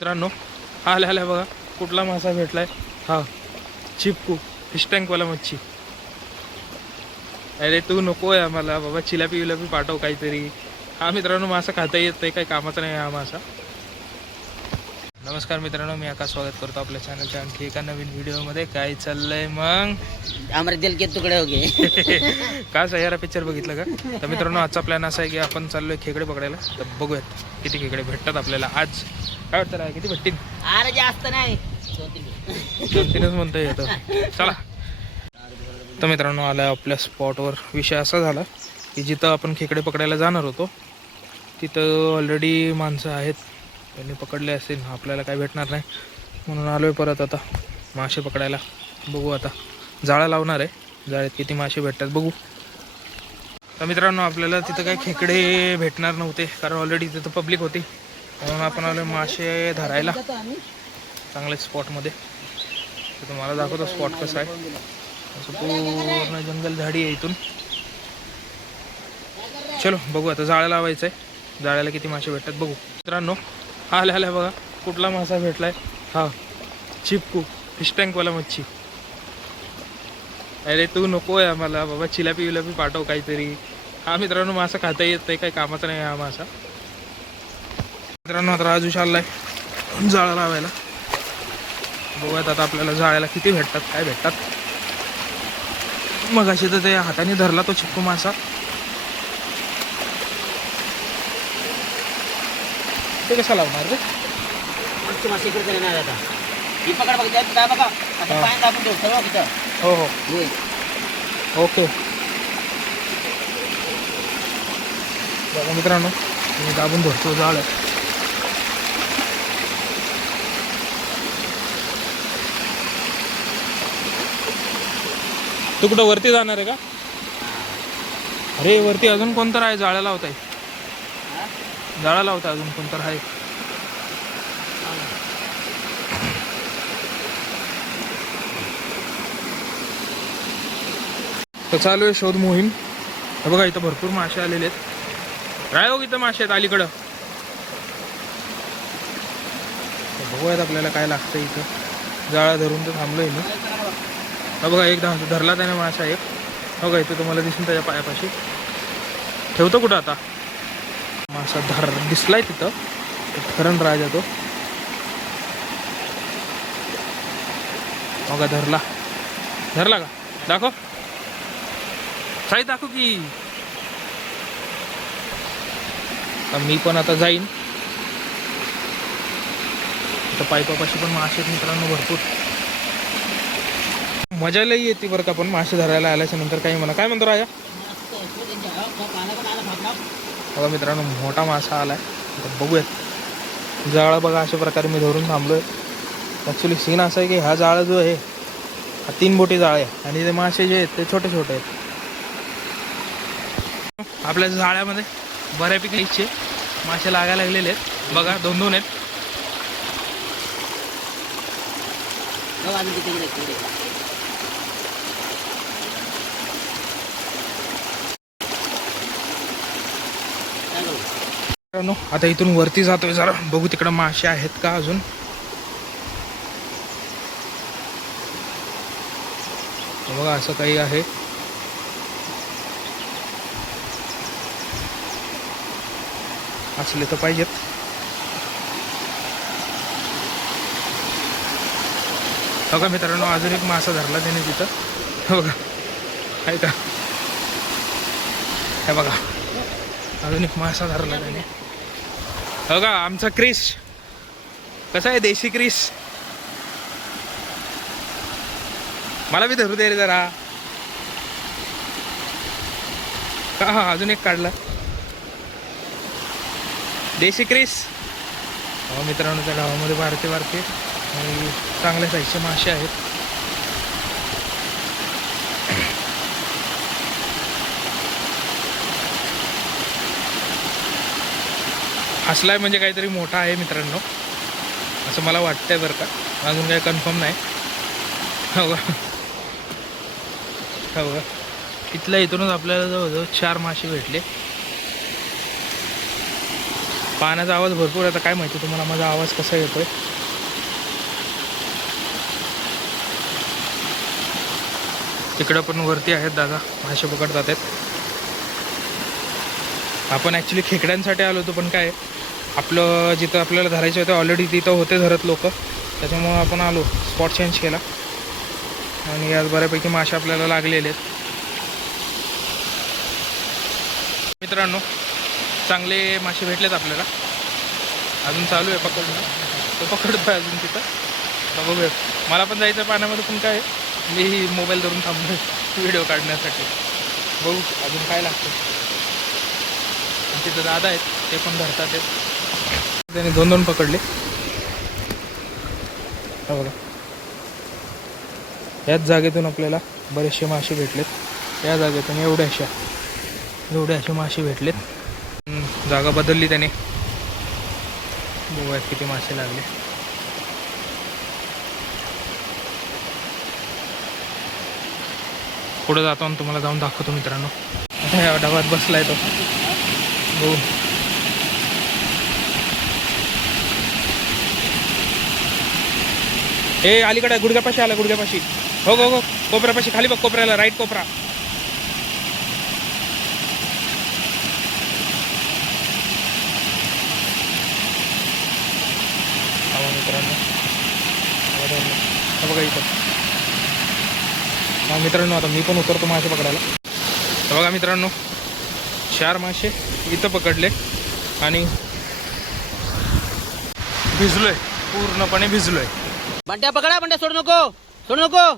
मित्रांनो आल्या बघा कुठला मासा भेटलाय हा चिपकू फिश टँकवाला मच्छी. अरे तू नको आहे आम्हाला बाबा, चिलापी विलापी पाठव काहीतरी. हा मित्रांनो मासा खाता येत नाही, काही कामाचा नाही हा मासा. नमस्कार मित्रांनो, मी आकाश स्वागत करतो आपल्या चॅनलच्या आणखी एका नवीन व्हिडिओमध्ये. काय चाललंय मग? हमारे दिल के तुकडे हो गए. का सह्यारा पिक्चर बघितलं का? तर मित्रांनो आजचा प्लॅन असा आहे की आपण चाललोय खेकडे पकडायला. तर बघूयात किती खेकडे भेटतात आपल्याला आज. काय वाटतं ना किती भेटतील? अरे जास्त नाही, 2-3च म्हणता येतं. चला. तर मित्रांनो आला आपल्या स्पॉटवर. विषय असा झाला की जिथं आपण खेकडे पकडायला जाणार होतो तिथं ऑलरेडी माणसं आहेत, त्यांनी पकडले असेल. आपल्याला काय भेटणार नाही म्हणून आलोय परत आता मासे पकडायला. बघू आता, जाळं लावणार आहे, जाळ्यात किती मासे भेटतात बघू. तर मित्रांनो आपल्याला तिथं काही खेकडे भेटणार नव्हते कारण ऑलरेडी तिथं पब्लिक होती, म्हणून आपण आलो मासे धरायला चांगल्या स्पॉटमध्ये. तर तुम्हाला दाखवतो स्पॉट कसा आहे. असं पूर्ण जंगल झाडी आहे इथून. चलो बघू आता, जाळं लावायचं आहे, जाळ्याला किती मासे भेटतात बघू. मित्रांनो आल्या बघा कुठला मासा भेटलाय हा चिपकू फिश टँकवाला मच्छी. अरे तू नको आहे आम्हाला बाबा, चिलापी विलापी पाठव काहीतरी. हा मित्रांनो मासा खाता येत नाही, काही कामाचा नाही हा मासा. मित्रांनो आता राजू चाललाय जाळं लावायला. बघूयात आता आपल्याला जाळ्याला किती भेटतात, काय भेटतात. मग अशी तर ते हाताने धरला तो चिपकू मासा. ते कसा लावणार रे? मच्छी मासे इकडे येणार आता. ही पकड बघ, काय बघा आता पाय दाबून ठेव सर्व तिथं. हो हो होय. ओके. बघा मित्रांनो मी दाबून धरतो जाळ. तू कुठं वरती जाणार आहे का? अरे वरती अजून कोणतं आहे जाळ्या लावताय? जाळा लावता अजून कोणतं आहे? तर चालू आहे शोध मोहीम. बघा इथं भरपूर मासे आलेले आहेत. राय हो इथं मासे आहेत अलीकडं. बघूयात आपल्याला काय लागतं इथं. जाळा धरून तर थांबलोय मी. हा बघा एक धरला त्याने मासा एक. बघा इथं तुम्हाला दिसून त्याच्या पायापाशी. ठेवतो कुठं आता? मासा दिसलाय तिथं, खरण राजा तो. बघा धरला का? दाखव साई, दाखव की. मी पण आता जाईन. तर पायपापाशी पण मासे आहेत मित्रांनो भरपूर. मजा लई येते बरं का पण मासे धरायला आल्याच्या नंतर. काही म्हणा, काय म्हणतो राजा? बघा मित्रांनो मोठा मासा आलाय. आता बघूयात. जाळा बघा अशा प्रकारे मी धरून थांबलोय. ॲक्च्युली सीन असा आहे की हा जाळा जो आहे हा 3 बोटी जाळ आहे आणि ते मासे जे आहेत ते छोटे छोटे आहेत. आपल्या जाळ्यामध्ये बऱ्यापैकी इच्छे मासे लागायला लागलेले आहेत. बघा 2-2 आहेत. आता इथून वरती जातोय जरा, बघू तिकडं मासे आहेत का अजून. बघा असं काही आहे. असले तर पाहिजेत. बघा मित्रांनो अजून एक मासा धरला त्याने तिथं. बघा आहे का? हे बघा अजून एक मासा धरला त्याने. बघा आमचा क्रिस कसा आहे, देशी क्रिस. मला बी धरू दे रे जरा. का हा अजून एक काढला देशी क्रिस. हो मित्रांनो त्या गावामध्ये बारके आणि चांगल्या साईजचे मासे आहेत. हसलाय म्हणजे काहीतरी मोठा आहे मित्रांनो, असं मला वाटतंय बरं का. अजून काही कन्फर्म नाही. हो का इथल्या इथूनच आपल्याला जवळजवळ 4 मासे भेटले. पाण्याचा आवाज भरपूर आहे. आता काय माहिती तुम्हाला माझा आवाज कसा येतोय. तिकडं पण वरती आहेत दादा, मासे पकडतात आहेत. आपण ॲक्च्युली खेकड्यांसाठी आलो होतो, पण काय आपलं जिथं आपल्याला धरायचं होतं ऑलरेडी तिथं होते धरत लोक, त्याच्यामुळं आपण आलो, स्पॉट चेंज केला. आणि आज बऱ्यापैकी मासे आपल्याला लागलेले आहेत. मित्रांनो चांगले मासे भेटलेत आपल्याला. अजून चालू आहे पकडणं, तो पकडतो आहे अजून तिथं. बघूया, मला पण जायचं आहे पाण्यामध्ये, पण काय मी मोबाईल धरून थांबलो व्हिडिओ काढण्यासाठी. बघू अजून काय लागतं. तिथं दादा आहेत, ते पण धरतात आहेत. त्याने 2 पकडले. हो बघा, याच जागेतून आपल्याला बरेचसे मासे भेटलेत. या जागेतून एवढे मासे भेटलेत. जागा बदलली त्याने. बघूयात किती मासे लागले. पुढे जातो आणि तुम्हाला जाऊन दाखवतो मित्रांनो. आता या डबात बसलाय तो. बघू हे अलीकडे गुडघ्यापाशी आला, गुडघ्यापाशी. हो हो हो, कोपऱ्यापाशी खाली बघ, कोपऱ्याला राईट कोपरा. मित्रांनो बघा इथं. हा मित्रांनो, आता मी पण उतरतो मासे पकडायला. बघा मित्रांनो, 4 मासे इथं पकडले आणि भिजलोय, पूर्णपणे भिजलोय. बंट्या पकडा, बंट्या सोडू नको.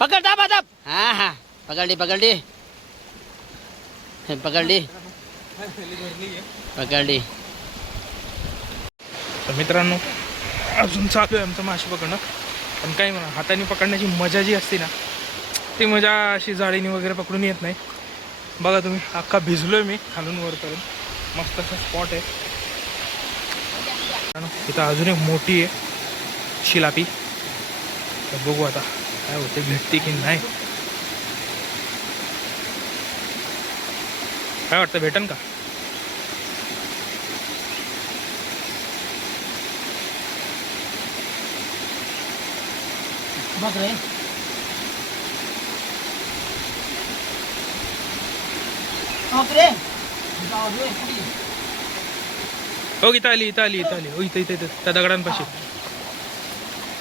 पकड, दाब. हा पकडली. तर मित्रांनो अजून चालू आहे आमचं मासे पकडणं. पण काही म्हणा, हाताने पकडण्याची मजा जी असते ना, ती मजा अशी जाळीने वगैरे पकडून येत नाही. बघा तुम्ही, अख्खा भिजलोय मी खालून वरपर्यंत. मस्त असं स्पॉट आहे. इथं अजून एक मोठी आहे शिलापी. तर बघू आता काय होते, भेटते की नाही. काय वाटतं, भेटन का? बघ रे. हो इथं आली. हो इथं त्या दगडांपाशी.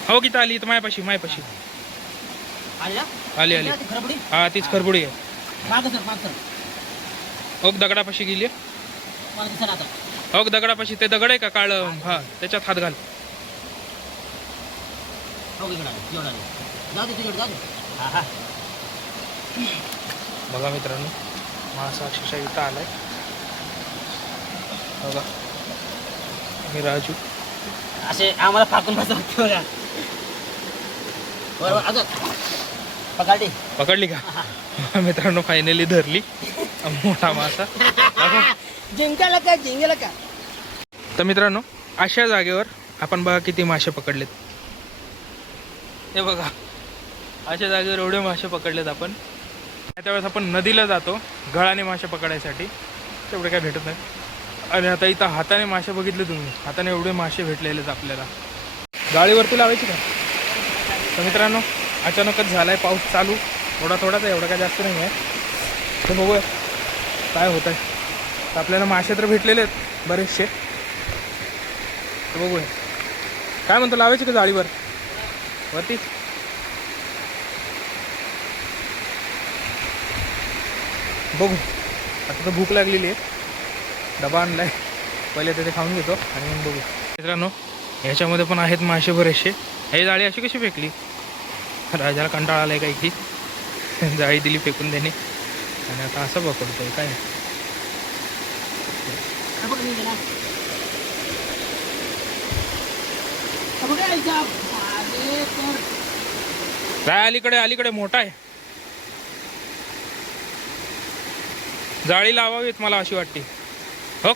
हो इथं आली, इथं मायापाशी. आली. हा तीच खरबुडी आहे. हो दगडापाशी गेली. हो दगडापाशी ते दगड आहे का काळ, हा त्याच्यात हात घाल. बघा मित्रांनो, मासा अक्षरशः इथं आलाय. बघा मी राजू. असे आम्हाला फाकून बसवते बघा. बरोबर पकडली का? मित्रांनो फायनली धरली मोठा मासा. जिंकाला का. तर मित्रांनो अशा जागेवर आपण बघा किती मासे पकडलेत. हे बघा, अशा जागेवर एवढे मासे पकडलेत आपण. त्यावेळेस आपण नदीला जातो गळाने मासे पकडायसाठी, तेवढे काय भेटत नाही. आणि आता इथं हाताने मासे बघितले तुम्ही, हाताने एवढे मासे भेटलेलेत आपल्याला. जाळीवरती लावायची का? तर मित्रांनो अचानकच झाला आहे पाऊस चालू, थोडाच आहे, एवढा काय जास्त नाही आहे. तर बघूया काय होत आहे. तर आपल्याला मासे तर भेटलेले आहेत बरेचसे. तर बघूया काय म्हणतो, लावायची का जाळीवर वरती? बघू, आता तर भूक लागलेली आहे. डबा आणला आहे, पहिले तिथे खाऊन घेतो आणि मग बघू. मित्रांनो ह्याच्यामध्ये पण आहेत मासे बरेचसे. हे जाळी अशी कशी फेकली? राजाला कंटाळा आला आहे काय की जाळी दिली फेकून देणे, आणि आता असं पकडतोय काय. काय अलीकडे मोठा आहे. जाळी लावावीत मला अशी वाटते. हो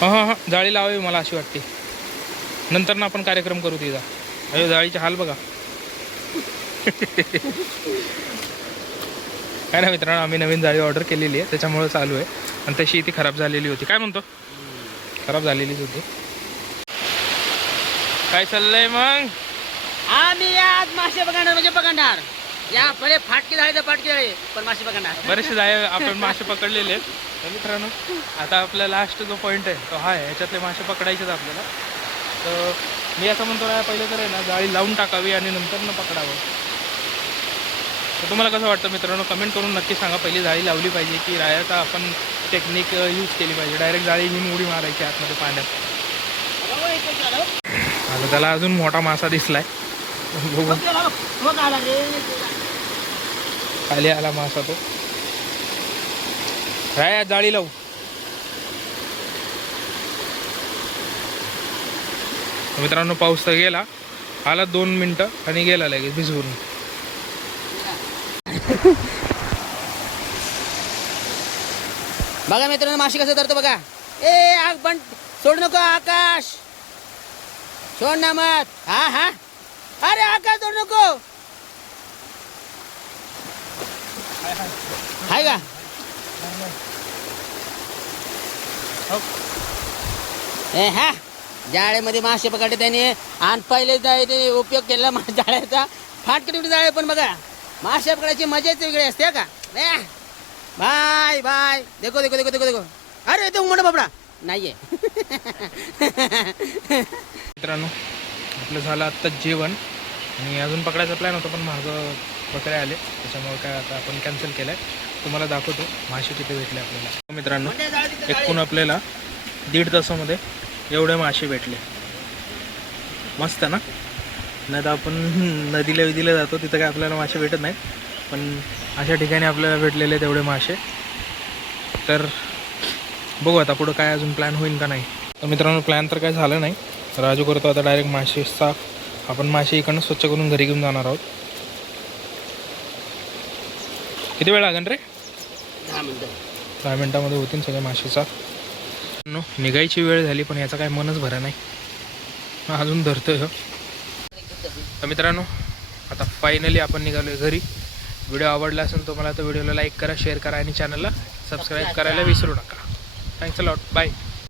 हां जाळी लावावी मला अशी वाटते. नंतर ना आपण कार्यक्रम करू तिचा. अयो जाळीचे हाल बघा. काय ना मित्रांनो, आम्ही नवीन जाळी ऑर्डर केलेली आहे त्याच्यामुळे चालू आहे. आणि तशी ती खराब झालेली होती. काय म्हणतो, खराब झालेलीच होती. काय चाललंय मग? आम्ही आज मासे पकडणार म्हणजे पकडणार. या पहिले फाटकी झाले तर फाटकी झाले, पण मासे पकडणार. बरेचसे जाळे आपण मासे पकडलेले आहेत. तर मित्रांनो, आता आपला लास्ट जो पॉईंट आहे तो हा आहे. ह्याच्यातले मासे पकडायचेच आपल्याला. तर मी असं म्हणतो ना, पहिले तर आहे ना जाळी लावून टाकावी आणि नंतर न पकडावं. तर तुम्हाला कसं वाटतं मित्रांनो, कमेंट करून नक्की सांगा. पहिली जाळी लावली पाहिजे की रायाचा आपण टेक्निक यूज केली पाहिजे, डायरेक्ट जाळी घेऊन उडी मारायची आतमध्ये पाण्यात. आता त्याला अजून मोठा मासा दिसलाय, बघू. खाली आला मासा तो. राया जाळी लावू. मित्रांनो, पाऊस तर गेला, आला 2 मिनटं आणि गेला लगेच भिजवून. बघा मित्रांनो, मासे कसं धरतो बघा. ए आग पण सोडू नको आकाश, सोड ना मत. हा हा, अरे आकाश सोडू नको. हाय का? ए हा, जाळ्यामध्ये मासे पकडले त्याने. आणि पहिले त्याने उपयोग केला जाळ्याचा. फाटके जाळे, पण बघा मासे पकडायची मजाच वेगळी असते का. Bye bye. देखो देखो देखो देखो देखो. अरे तो मोठा बाबडा नाहीये. मित्रांनो, आपलं झालं आत्ताच जेवण आणि अजून पकडायचा प्लॅन होता, पण माझं बकरे आले त्याच्यामुळे काय आता आपण कॅन्सल केलं आहे. तुम्हाला दाखवतो मासे किती भेटले आपल्याला. मित्रांनो, एकूण आपल्याला 1.5 तासामध्ये एवढे मासे भेटले. मस्त ना. नाही तर आपण नदीला जातो तिथं काय आपल्याला मासे भेटत नाहीत, पण अशा ठिकाणी आपल्याला भेटलेले तेवढे मासे. तर बघू आता पुढं काय अजून प्लॅन होईल का नाही. तर मित्रांनो, प्लॅन तर काय झालं नाही. राजू करतो आता डायरेक्ट मासे साफ. आपण मासे इकडनं स्वच्छ करून घरी घेऊन जाणार आहोत. किती वेळ लागेल रे? 10 मिनिटं. 10 मिनिटामध्ये होतील सगळे मासे साफ. निघायची वेळ झाली, पण याचा काय मनच भरा नाही, अजून धरतोय. तर मित्रांनो, आता फायनली आपण निघालोय घरी. व्हिडिओ आवडला असेल तुम्हाला तर व्हिडिओला लाईक करा, शेअर करा आणि चॅनलला सबस्क्राईब करायला विसरू नका. Thanks a lot. बाय.